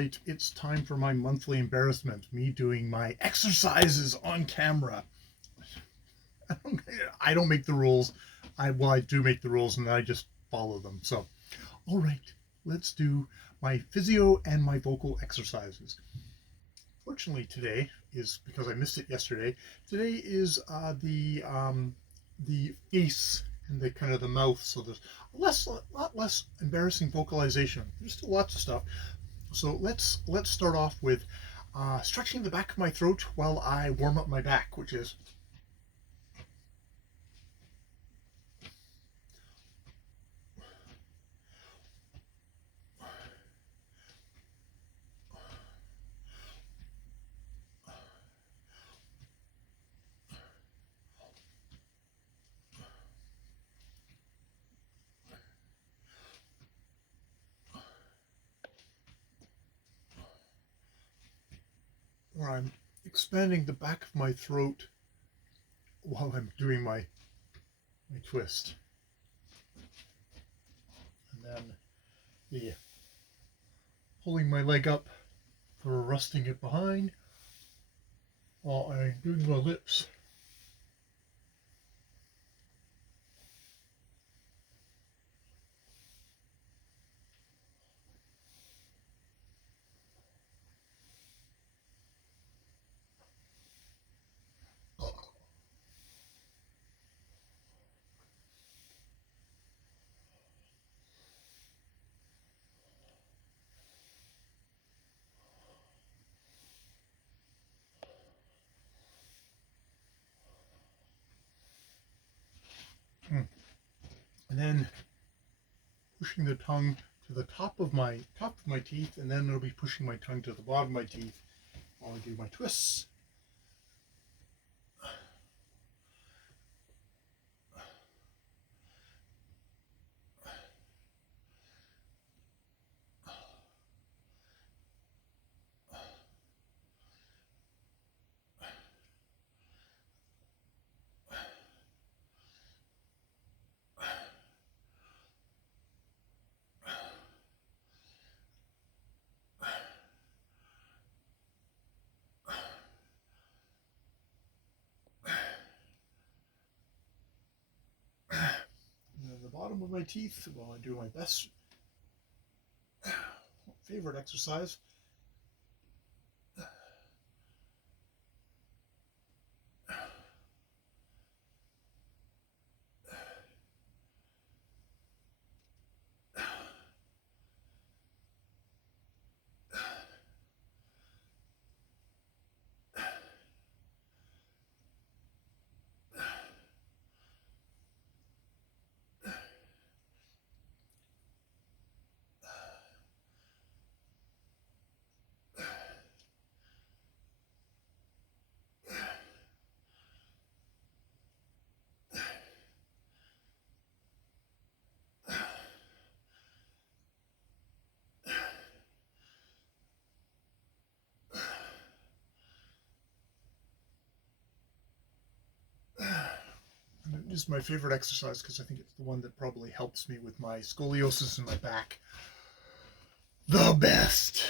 right, it's time for my monthly embarrassment, me doing my exercises on camera. I don't make the rules. I do make the rules, and I just follow them. So, all right, let's do my physio and my vocal exercises. Fortunately, today is, because I missed it yesterday, today is the face and the kind of the mouth, so there's a lot less embarrassing vocalization. There's still lots of stuff. So let's start off with stretching the back of my throat while I warm up my back, which is where I'm expanding the back of my throat while I'm doing my twist. And then the pulling my leg up for resting it behind while I'm doing my lips. And then pushing the tongue to the top of my teeth, and then it'll be pushing my tongue to the bottom of my teeth while I do my twists. And then the bottom of my teeth while I do my best favorite exercise. And it is my favorite exercise because I think it's the one that probably helps me with my scoliosis in my back the best.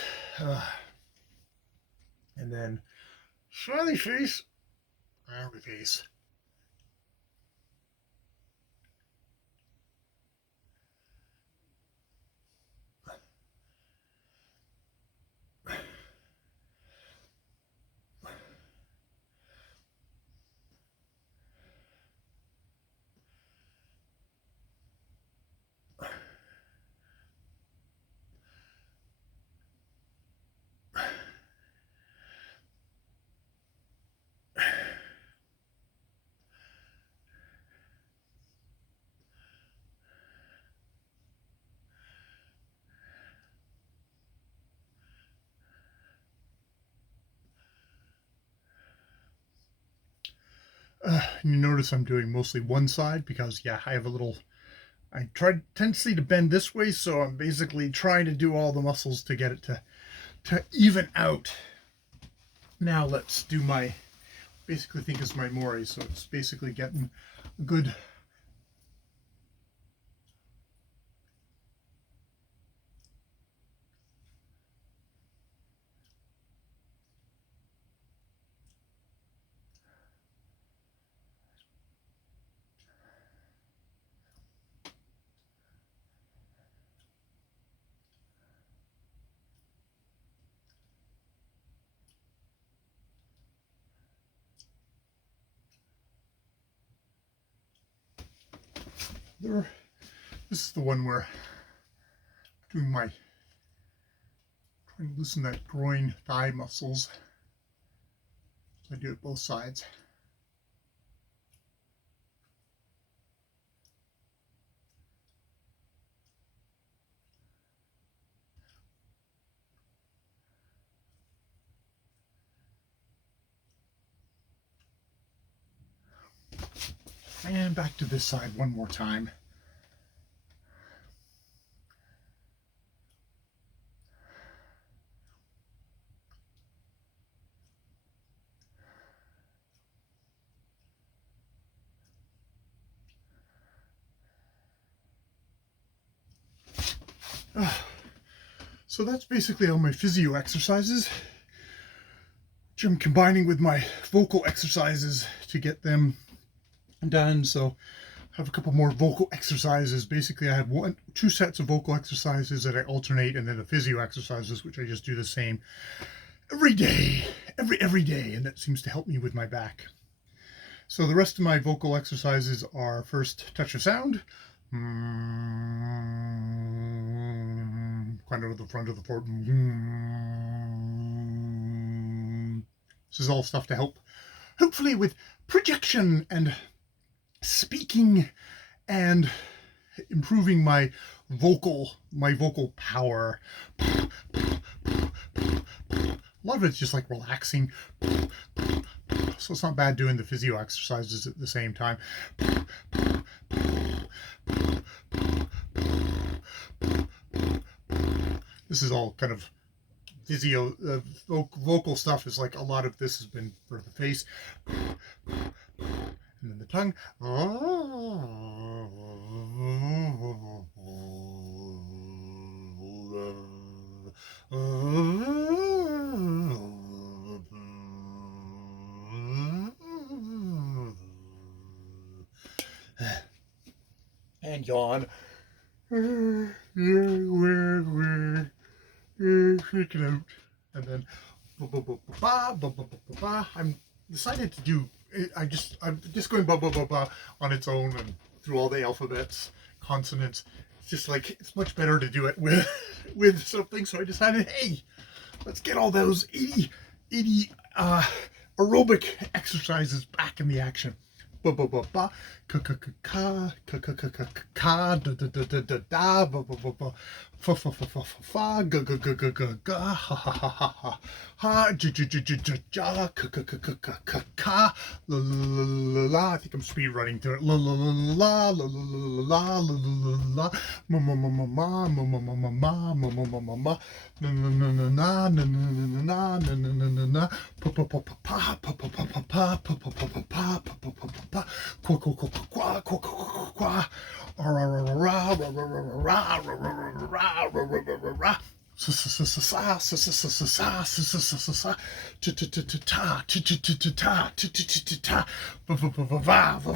And then smiley face, angry face. You notice I'm doing mostly one side because, yeah, I have a little, I tried tendency to bend this way, so I'm basically trying to do all the muscles to get it to even out. Now let's do my, basically think is my mori, so it's basically getting a good This is the one where I'm trying to loosen that groin thigh muscles. So I do it both sides. And back to this side one more time. So that's basically all my physio exercises, which I'm combining with my vocal exercises to get them done. So I have a couple more vocal exercises. Basically, I have two sets of vocal exercises that I alternate, and then the physio exercises, which I just do the same every day, every day, and that seems to help me with my back. So the rest of my vocal exercises are first touch of sound, kind of the front of the throat. This is all stuff to help, hopefully, with projection and speaking and improving my vocal power. A lot of it's just like relaxing. So it's not bad doing the physio exercises at the same time. This is all kind of physio, vocal stuff. Is like a lot of this has been for the face. And then the tongue. And yawn. Shake it out. And then I'm decided to do I'm just going on its own and through all the alphabets, consonants. It's just like it's much better to do it with something. So I decided, hey, let's get all those 80 aerobic exercises back in the action. Ba ba ba ba, ka ka ka ka ka ka ka ka ka da da da da da da ba ba ba ba, fa fa fa fa fa fa, ga ga ga ga ga ga, ha ha ha ha ha, ha ja ja ja ja ja ja, ka ka ka ka ka ka ka, la la la la la. I think I'm speed running through it. La la la la la la la la la la la, ma ma ma ma ma ma ma ma ma ma ma ma ma ma ma, na na na na na na na na na na na na na, pa pa pa pa pa pa pa pa pa pa pa pa pa pa pa pa pa pa. Qua qua qua qua qua qua qua ra ra ra ra ra ra ra ra ra ra sa sa sa sa sa sa sa sa sa sa sa sa sa ta ta ta ta ta ta ta ta ta ta va va va va va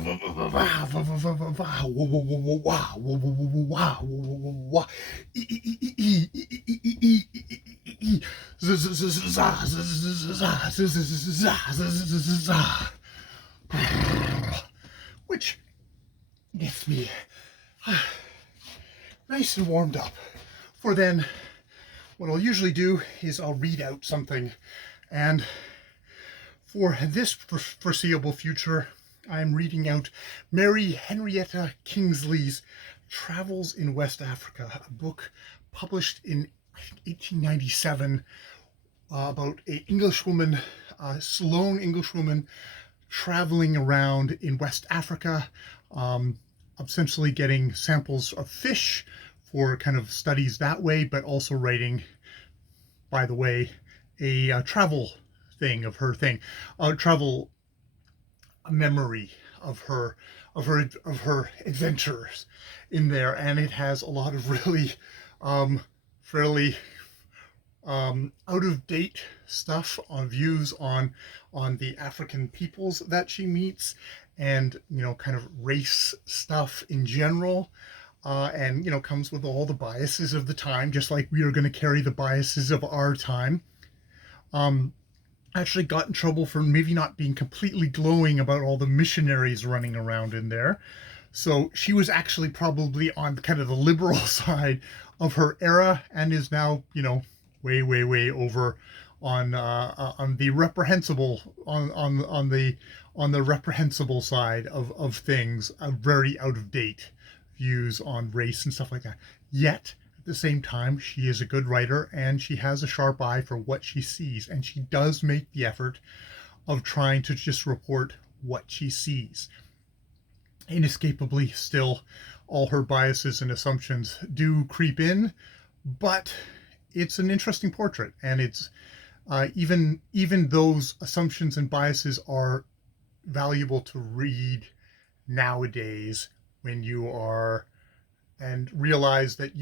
va va va va va va wa wa wa wa wa wa wa wa e e e e e e e za za za za za za za za, which gets me nice and warmed up. For then, what I'll usually do is I'll read out something, and for this foreseeable future, I'm reading out Mary Henrietta Kingsley's Travels in West Africa, a book published in 1897 about an Englishwoman, a lone Englishwoman, traveling around in West Africa, essentially getting samples of fish for kind of studies that way, but also writing, by the way, a travel thing of her thing, travel memory of her adventures in there, and it has a lot of really fairly out of date stuff on views on the African peoples that she meets, and kind of race stuff in general, and comes with all the biases of the time, just like we are going to carry the biases of our time. Actually got in trouble for maybe not being completely glowing about all the missionaries running around in there. So she was actually probably on kind of the liberal side of her era, and is now, you know, way, way, way over on the reprehensible on the reprehensible side of things, very out of date views on race and stuff like that. Yet at the same time, she is a good writer and she has a sharp eye for what she sees, and she does make the effort of trying to just report what she sees. Inescapably, still, all her biases and assumptions do creep in, but it's an interesting portrait, and it's even those assumptions and biases are valuable to read nowadays, when you are and realize that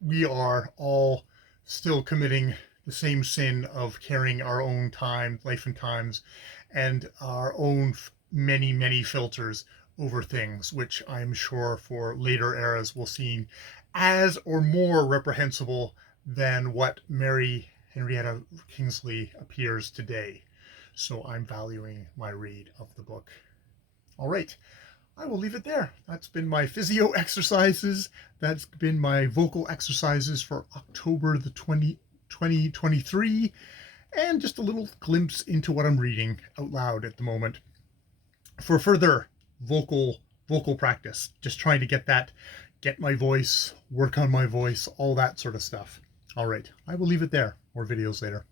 we are all still committing the same sin of carrying our own time, life and times, and our own many, many filters over things, which I'm sure for later eras will seem as or more reprehensible than what Mary Henrietta Kingsley appears today. So I'm valuing my read of the book. All right, I will leave it there. That's been my physio exercises. That's been my vocal exercises for October the 2023, and just a little glimpse into what I'm reading out loud at the moment for further vocal practice. Just trying to get my voice, work on my voice, all that sort of stuff. All right, I will leave it there. More videos later.